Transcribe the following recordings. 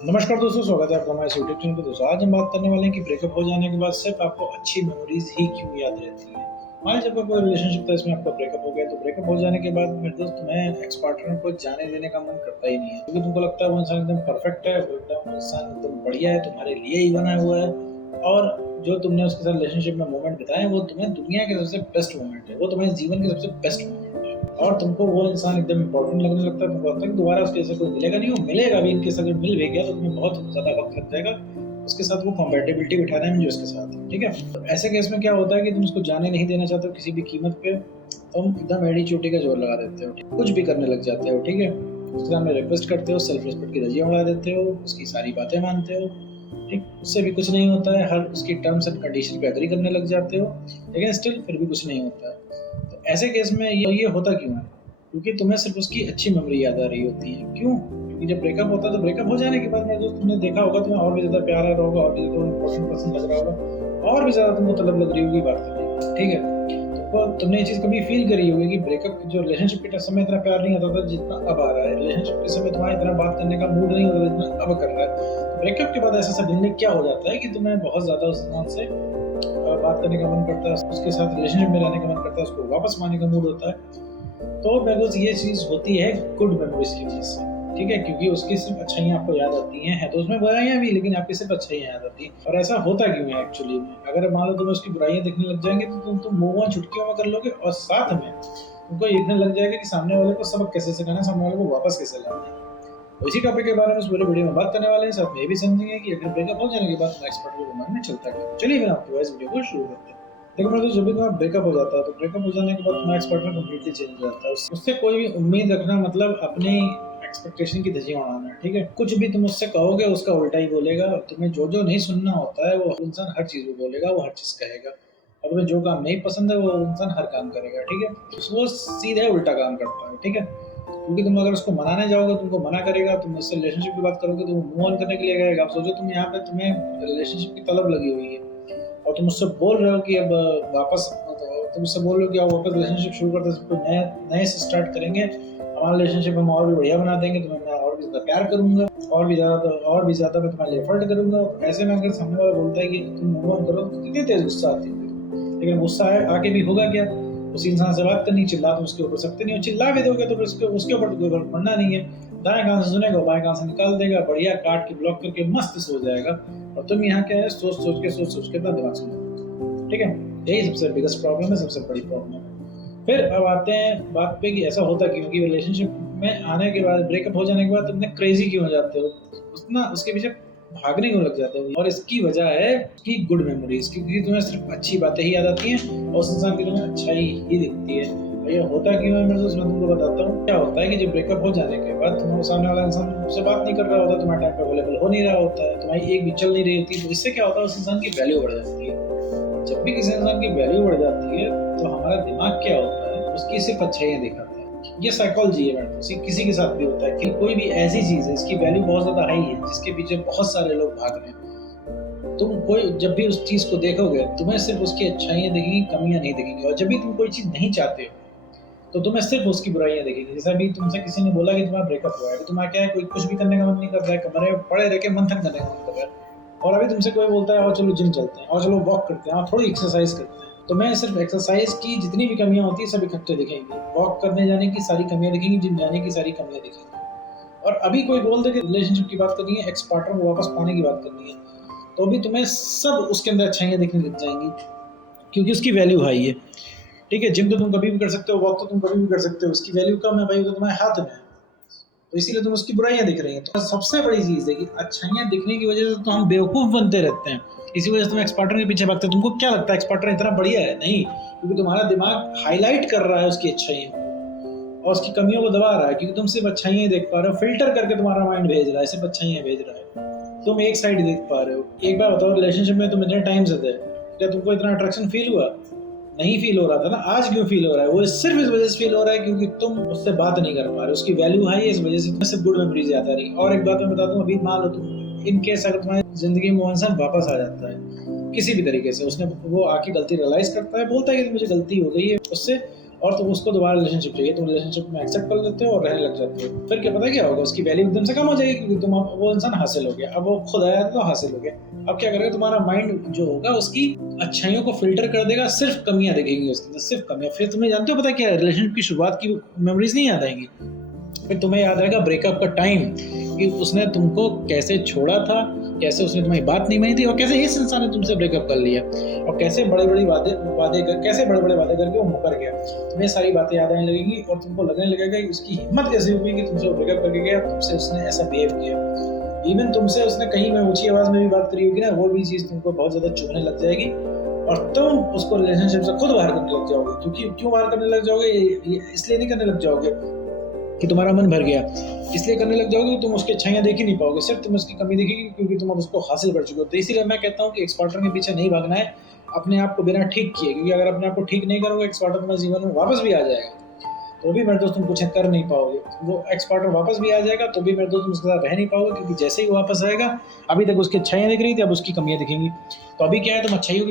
नमस्कार दोस्तों, स्वागत है आपका हमारे यूट्यूब चैनल पे। दोस्तों आज हम बात करने वाले हैं कि ब्रेकअप हो जाने के बाद सिर्फ आपको अच्छी मेमोरीज ही क्यों याद रहती हैं। मान लीजिए आपका कोई रिलेशनशिप था, इसमें आपका ब्रेकअप हो गया, तो ब्रेकअप हो जाने के बाद मेरे दोस्त तुम्हें एक्स पार्टनर को जाने देने का मन करता ही नहीं है, क्योंकि तुमको लगता है वो इंसान एकदम परफेक्ट है, वो एकदम इंसान एकदम बढ़िया है, तुम्हारे लिए ही बना हुआ है। और जो तुमने उसके साथ रिलेशनशिप में मोमेंट बिताए वो तुम्हें दुनिया के सबसे बेस्ट मोमेंट है, वो तुम्हारे जीवन के सबसे बेस्ट मोमेंट है। और तुमको वो इंसान एकदम इंपॉर्टेंट लगने लगता है, तुमको लगता है कि दोबारा उसके जैसा कोई मिलेगा नहीं, वो मिलेगा भी, इनके अगर मिल भी गया तो तुम्हें बहुत ज़्यादा वक्त लग जाएगा उसके साथ वो कंपेटेबिलिटी बिठाने में जो उसके साथ है। ठीक है, तो ऐसे केस में क्या होता है कि तुम उसको जाने नहीं देना चाहते हो किसी भी कीमत पे, तुम एकदम एड़ी चोटी का जोर लगा देते हो, कुछ भी करने लग जाते हो। ठीक है, उसके सामने रिक्वेस्ट करते हो, सेल्फ रिस्पेक्ट की धज्जियां उड़ा देते हो, उसकी सारी बातें मानते हो। ठीक, उससे भी कुछ नहीं होता है, हर उसकी टर्म्स एंड कंडीशन पे एग्री करने लग जाते हो, लेकिन स्टिल फिर भी कुछ नहीं होता है। तो ऐसे केस में ये होता क्यों है? क्योंकि तुम्हें सिर्फ उसकी अच्छी मेमोरी याद आ रही होती है। क्यों? क्योंकि जब ब्रेकअप होता है तो ब्रेकअप हो जाने के बाद मेरे दोस्त तुमने देखा होगा, तुम्हें और भी ज्यादा प्यार आ रहा होगा, और भी ज्यादा इंपॉर्टेंट पर्सन लग रहा होगा, और भी ज्यादा तुमको तलब लग रही होगी बात करने की। ठीक है, तो तुमने ये चीज कभी फील करी होगी कि ब्रेकअप जो रिलेशनशिप के समय इतना प्यार नहीं आता था जितना अब आ रहा है, रिलेशनशिप के समय तुम्हारा इतना बात करने का मूड नहीं होता जितना अब कर रहा है। तो ब्रेकअप के बाद ऐसा सडनली क्या हो जाता है कि तुम्हें बहुत ज्यादा उस इंसान से बात करने का मन करता है, उसके साथ रिलेशनशिप में रहने का मन करता है, उसको वापस पाने का मूड होता है। तो मेरे को ये चीज होती है गुड मेमोरीज की वजह से। ठीक है, क्योंकि उसकी सिर्फ अच्छाइयाँ आपको याद आती हैं, है तो उसमें बुराइयां भी, लेकिन आपकी सिर्फ अच्छाइयाँ याद आती हैं। और ऐसा होता क्यों है एक्चुअली में? अगर मान लो तुम्हें उसकी बुराइयां दिखने लग जाएंगे तो तुम मुंह चुटकियों में कर लोगे, और साथ में तुमको ये दिखने लग जाएगा कि सामने वाले को सबक कैसे सिखाना है, सामने वाले को वापस कैसे लाना है। तो इसी टॉपिक के बारे में इस पूरे वीडियो में बात करने वाले हैं। साथ में ये भी समझेंगे कि अगर ब्रेकअप हो जाने के बाद नेक्स्ट पार्ट के दिमाग में चलता है। चलिए मैं आपको इस वीडियो को शुरू करते हैं। देखो मैं तो जब भी तुम्हारा ब्रेकअप हो जाता है तो ब्रेकअप हो जाने के बाद तुम्हारा एक्स पार्टनर कंप्लीटली चेंज हो जाता है, उससे कोई भी उम्मीद रखना मतलब अपनी एक्सपेक्टेशन की धज्जियां उड़ाना है। ठीक है, कुछ भी तुम उससे कहोगे उसका उल्टा ही बोलेगा, और तुम्हें जो जो नहीं सुनना होता है वो इंसान हर चीज में बोलेगा, वो हर चीज कहेगा। और तुम्हें जो काम नहीं पसंद है वो इंसान हर काम करेगा। ठीक है, वो सीधे उल्टा काम करता है। ठीक है, क्योंकि तुम अगर उसको मनाने जाओगे, तुमको मना करेगा, तुम उससे रिलेशनशिप की बात करोगे तो वो मूव ऑन करने के लिए कहेगा। आप सोचो तुम यहाँ पे, तुम्हें रिलेशनशिप की तलब लगी हुई है और तुम उससे बोल रहे हो कि अब वापस, तो तुम उससे बोल रहे हो कि आप वापस रिलेशनशिप शुरू करते हैं, नए नए से स्टार्ट करेंगे, हमारा रिलेशनशिप हम और भी बढ़िया बना देंगे, तुम्हें मैं और भी ज्यादा प्यार करूंगा, और भी ज्यादा मैं तुम्हारे लिए एफर्ट करूंगा। ऐसे में अगर सामने वाला बोलता है कि तुम मूव ऑन करो तो कितनी तेज गुस्सा आती है। लेकिन गुस्सा आके भी होगा क्या? उस इंसान से बात करनी, चिल्ला तो उसके ऊपर सकते नहीं हो, चिल्ला भी दोगे तो फिर उसके ऊपर तो कोई फर्क पड़ना नहीं है। दाएं कान से सुनेगा, बाएं कान से निकाल देगा, बढ़िया काट के ब्लॉक करके मस्त सो जाएगा। और तुम यहाँ क्या है, सोच सोच के अपना दिमाग सुनो। ठीक है, यही सबसे बिगेस्ट प्रॉब्लम है, सबसे बड़ी प्रॉब्लम है। फिर अब आते हैं बात पे कि ऐसा होता क्यों, कि रिलेशनशिप में आने के बाद, ब्रेकअप हो जाने के बाद तुम इतने क्रेजी क्यों हो जाते हो, उतना उसके पीछे भागने क्यों लग जाते हो? और इसकी वजह है कि गुड मेमोरीज, क्योंकि तुम्हें सिर्फ अच्छी बातें ही याद आती हैं और उस इंसान की तुम्हें अच्छाई ही दिखती है। और ये होता क्यों है मेरे दोस्त, मैं तुमको बताता हूँ। क्या होता है कि जब ब्रेकअप हो जाने के बाद तुम्हारे सामने वाला इंसान तुमसे बात नहीं कर रहा होता, तुम्हारे टाइम पे अवेलेबल हो नहीं रहा होता है, तुम्हारी एक भी चल नहीं रही होती, तो इससे क्या होता है, उस इंसान की वैल्यू बढ़ जाती है। जब भी किसी इंसान की वैल्यू बढ़ जाती है तो हमारा दिमाग क्या होता है, उसकी सिर्फ अच्छाइयाँ दिखाता है। ये साइकोलॉजी है मैडम, किसी के साथ भी होता है कि कोई भी ऐसी चीज है इसकी वैल्यू बहुत ज्यादा हाई है, जिसके पीछे बहुत सारे लोग भाग रहे हैं। तुम कोई जब भी उस चीज को देखोगे, तुम्हें सिर्फ उसकी अच्छाइयाँ दिखेंगी, कमियां नहीं दिखेंगी। और जब भी तुम कोई चीज नहीं चाहते हो तो तुम्हें सिर्फ उसकी बुराइयां दिखेंगी। जैसा अभी तुमसे किसी ने बोला कि तुम्हारा ब्रेकअप हुआ है, तो तुम्हारा क्या है, कोई कुछ भी करने का मन नहीं कर रहा है, कमरे में पड़े रह के मंथन करने का मन कर रहा है। और अभी तुमसे कोई बोलता है और चलो जिम चलते हैं, और चलो वॉक करते हैं, और थोड़ी एक्सरसाइज करते हैं, तो मैं सिर्फ एक्सरसाइज की जितनी भी कमियां होती है सब इकट्ठे दिखेंगी, वॉक करने जाने की सारी कमियां दिखेंगी, जिम जाने की सारी कमियां दिखेंगी। और अभी कोई बोल दे कि रिलेशनशिप की बात करनी है, एक्स पार्टनर को वापस पाने की बात करनी है, तो भी तुम्हें सब उसके अंदर अच्छाइयां दिखने लग जाएंगी, क्योंकि उसकी वैल्यू हाई है। ठीक है, जिम तो तुम कभी भी कर सकते हो, वॉक तो तुम कभी भी कर सकते हो, उसकी वैल्यू कम है भाई, तो तुम्हारे हाथ में है, तो इसीलिए तुम उसकी बुराइयां दिख रही हैं। तो सबसे बड़ी चीज है कि अच्छाइयां दिखने की वजह से तो हम बेवकूफ बनते रहते हैं, इसी वजह से तुम एक्स पार्टनर के पीछे भागते हो। तुमको क्या लगता है एक्स पार्टनर इतना बढ़िया है? नहीं, क्योंकि तुम्हारा दिमाग हाईलाइट कर रहा है उसकी अच्छाइयों को और उसकी कमियों को दबा रहा है, क्योंकि तुम सिर्फ अच्छाइयां देख पा रहे हो, फिल्टर करके तुम्हारा माइंड भेज रहा है, सिर्फ अच्छाइयां भेज रहा है, तुम एक साइड देख पा रहे हो। एक बार बताओ, रिलेशनशिप में तुम इतने टाइम से थे, क्या तुमको इतना अट्रैक्शन फील हुआ? नहीं फील हो रहा था ना। आज क्यों फील हो रहा है? वो सिर्फ इस वजह से फील हो रहा है क्योंकि तुम उससे बात नहीं कर पा रहे, उसकी वैल्यू हाई है, इस वजह से तुम्हें सिर्फ गुड मेमोरीज याद आ रही। और एक बात मैं बता दूं, अभी मान लो तुम इन केस अगर तुम्हारी जिंदगी में वो इंसान वापस आ जाता है किसी भी तरीके से, उसने वो आके गलती रियलाइज करता है, बोलता है कि मुझे गलती हो गई है, उससे और तुम उसको दोबारा रिलेशनशिप चाहिए, तुम रिलेशनशिप में एक्सेप्ट कर लेते हो और रहने लग जाते हो। फिर क्या पता क्या होगा, उसकी वैल्यू एकदम से कम हो जाएगी क्योंकि तुम वो इंसान हासिल हो गया। अब वो खुद आया तो हासिल हो गया। अब क्या करेगा तुम्हारा माइंड जो होगा उसकी अच्छाइयों को फिल्टर कर देगा, सिर्फ कमियां देखेंगे उसके अंदर, सिर्फ कमियां। फिर तुम्हें जानते हो पता क्या, रिलेशनशिप की शुरुआत की मेमोरीज नहीं याद आएंगी, फिर तुम्हें याद आएगा ब्रेकअप का टाइम, कि उसने तुमको कैसे छोड़ा था, कैसे उसने तुम्हारी बात नहीं मानी थी, और कैसे इस इंसान ने तुमसे ब्रेकअप कर लिया, और कैसे बड़े बड़े वादे करके वो मुकर गया। तुम्हें सारी बातें याद आने लगेंगी और तुमको लगने लगेगा कि उसकी हिम्मत कैसे हुई कि तुमसे ब्रेकअप करके गया, तुमसे उसने ऐसा बिहेव किया। इवन तुमसे उसने कहीं में ऊंची आवाज में भी बात करी होगी ना, वो भी चीज तुमको बहुत ज्यादा चुभने लग जाएगी और तुम उसको रिलेशनशिप से खुद बाहर करने लग जाओगे। क्योंकि क्यों बाहर करने लग जाओगे, इसलिए नहीं करने लग जाओगे कि तुम्हारा मन भर गया, इसलिए करने लग जाओगे तुम उसकी अच्छाइयाँ देख ही नहीं पाओगे, सिर्फ तुम उसकी कमी देखेगी क्योंकि तुम अब उसको हासिल कर चुके हो। तो इसीलिए मैं कहता हूँ कि एक्स पार्टनर के पीछे नहीं भागना है अपने आप को बिना ठीक किए, क्योंकि अगर अपने आप को ठीक नहीं करोगे एक्स पार्टनर तुम्हारे जीवन में वापस भी आ जाएगा तो भी मेरे दोस्त तुम कुछ कर नहीं पाओगे। वो एक्स पार्टनर वापस भी आ जाएगा तो भी मेरे दोस्त तुम उसके साथ रह नहीं पाओगे, क्योंकि जैसे ही वो वापस आएगा, अभी तक उसकी अच्छाइयाँ दिख रही थी, अब उसकी कमियाँ दिखेंगी। तो अभी क्या है, तुम अच्छाइयों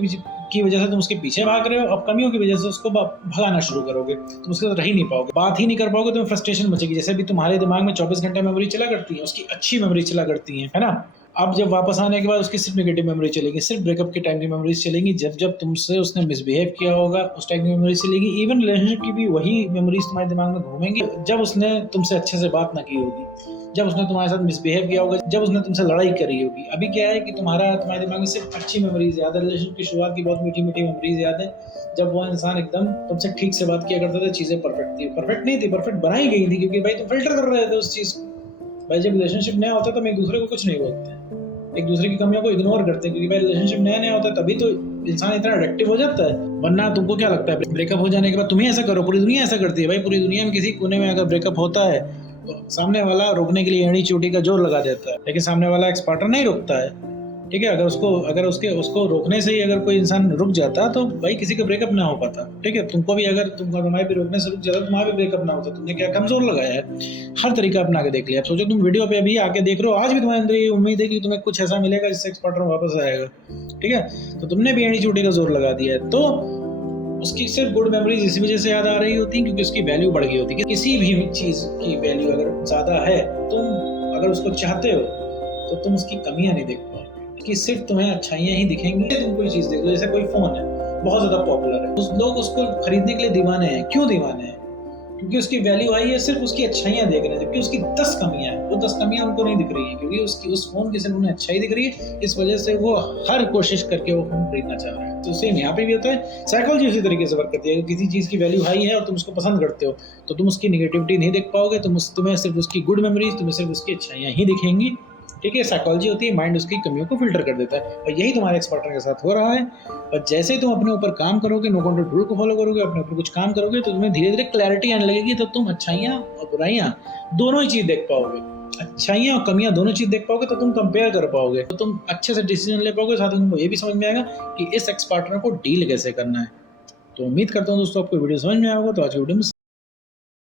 की वजह से तुम उसके पीछे भाग रहे हो, अब कमियों की वजह से उसको भगाना शुरू करोगे, तुम उसके साथ रह ही नहीं पाओगे, बात ही नहीं कर पाओगे, तुम्हें फ्रस्ट्रेशन बचेगी। जैसे भी तुम्हारे दिमाग में 24 घंटे मेमोरी चला करती है, उसकी अच्छी मेमोरी चला करती है ना। अब जब वापस आने के बाद उसकी सिर्फ नेगेटिव मेमोरी चलेगी, सिर्फ ब्रेकअप के टाइम की मेमोरीज चलेंगी, जब जब तुमसे उसने मिसबिहेव किया होगा उस टाइम की मेमोरीज चलेगी। इवन रिलेशनशिप की भी वही मेमोरीज तुम्हारे दिमाग में घूमेंगी जब उसने तुमसे अच्छे से बात ना की होगी, जब उसने तुम्हारे साथ मिसबिहेव किया होगा, जब उसने तुमसे लड़ाई करी होगी। अभी क्या है कि तुम्हारे दिमाग में सिर्फ अच्छी मेमोरीज याद है, रिलेशनशिप की शुरुआत की बहुत मीठी मीठी मेमोरीज याद है, जब वो इंसान एकदम तुमसे ठीक से बात किया करता था, चीजें परफेक्ट थी, परफेक्ट नहीं थी, परफेक्ट बनाई गई थी, क्योंकि भाई तुम फिल्टर कर रहे थे उस चीज को। भाई जब रिलेशनशिप नया होता है तो हम एक दूसरे को कुछ नहीं बोलते हैं, एक दूसरे की कमियों को इग्नोर करते हैं, क्योंकि भाई रिलेशनशिप नया नया होता है तभी तो इंसान इतना अट्रैक्टिव हो जाता है। वरना तुमको क्या लगता है ब्रेकअप हो जाने के बाद तुम ही ऐसा करो, पूरी दुनिया ऐसा करती है? भाई पूरी दुनिया में किसी कोने में अगर ब्रेकअप होता है तो सामने वाला रोकने के लिए एड़ी चोटी का जोर लगा देता है, लेकिन सामने वाला एक्स पार्टनर नहीं रोकता है। ठीक है, अगर उसको रोकने से ही अगर कोई इंसान रुक जाता तो भाई किसी का ब्रेकअप ना हो पाता। ठीक है, तुमको भी अगर तुम्हारे भी रोकने से रुक जाता, तुम्हारा भी ब्रेकअप ना होता। तुमने क्या कमजोर लगाया है, हर तरीका अपना के देख लिया। अब सोचो तुम वीडियो पे अभी आके देख रहे हो, आज भी तुम्हारे अंदर ये उम्मीद है कि तुम्हें कुछ ऐसा मिलेगा जिससे एक्स पार्टनर वापस आएगा। ठीक है, तो तुमने भी एड़ी चोटी का जोर लगा दिया है, तो उसकी सिर्फ गुड मेमोरीज इसी वजह से याद आ रही होती है क्योंकि उसकी वैल्यू बढ़ गई होती है। किसी भी चीज की वैल्यू अगर ज्यादा है, तुम अगर उसको चाहते हो तो तुम उसकी कमियां नहीं देख पाओगे, कि सिर्फ तुम्हें अच्छाइयां ही दिखेंगी। तुम कोई चीज देख लो, जैसे कोई फोन है बहुत ज्यादा पॉपुलर है, लोग उसको खरीदने के लिए दीवाने हैं। क्यों दीवाने हैं? क्योंकि उसकी वैल्यू आई है, सिर्फ उसकी अच्छाइयां देख रहे हैं, जबकि उसकी 10 कमियां हैं, वो 10 कमियां उनको नहीं दिख रही है, क्योंकि उसकी उस फोन की सिर्फ उन्हें अच्छाई दिख रही है। इस वजह से वो हर कोशिश करके वो फोन खरीदना चाह रहा है। तो सेम यहाँ पे भी होता है, साइकोलॉजी उसी तरीके से वर्क करती है। किसी चीज की वैल्यू हाई है और तुम उसको पसंद करते हो तो तुम उसकी निगेटिविटी नहीं देख पाओगे, तुम्हें सिर्फ उसकी गुड मेमोरीज, तुम्हें सिर्फ उसकी अच्छाइयां ही दिखेंगी। ठीक है, साइकोलॉजी होती है, माइंड उसकी कमियों को फिल्टर कर देता है, और यही तुम्हारे एक्स पार्टनर के साथ हो रहा है। और जैसे ही तुम अपने ऊपर काम करोगे, नो कंट्रोल रूल को फॉलो करोगे, अपने ऊपर कुछ काम करोगे, तो तुम्हें धीरे धीरे क्लैरिटी आने लगेगी, तो तुम अच्छाइयाँ और बुराइयाँ दोनों ही चीज देख पाओगे, अच्छाइयाँ और कमियां दोनों चीज देख पाओगे, तो तुम कंपेयर कर पाओगे, तो तुम अच्छे से डिसीजन ले पाओगे। साथ ही तुमको ये भी समझ में आएगा कि इस एक्स पार्टनर को डील कैसे करना है। तो उम्मीद करता हूँ दोस्तों आपको वीडियो समझ में आएगा। तो आज की वीडियो में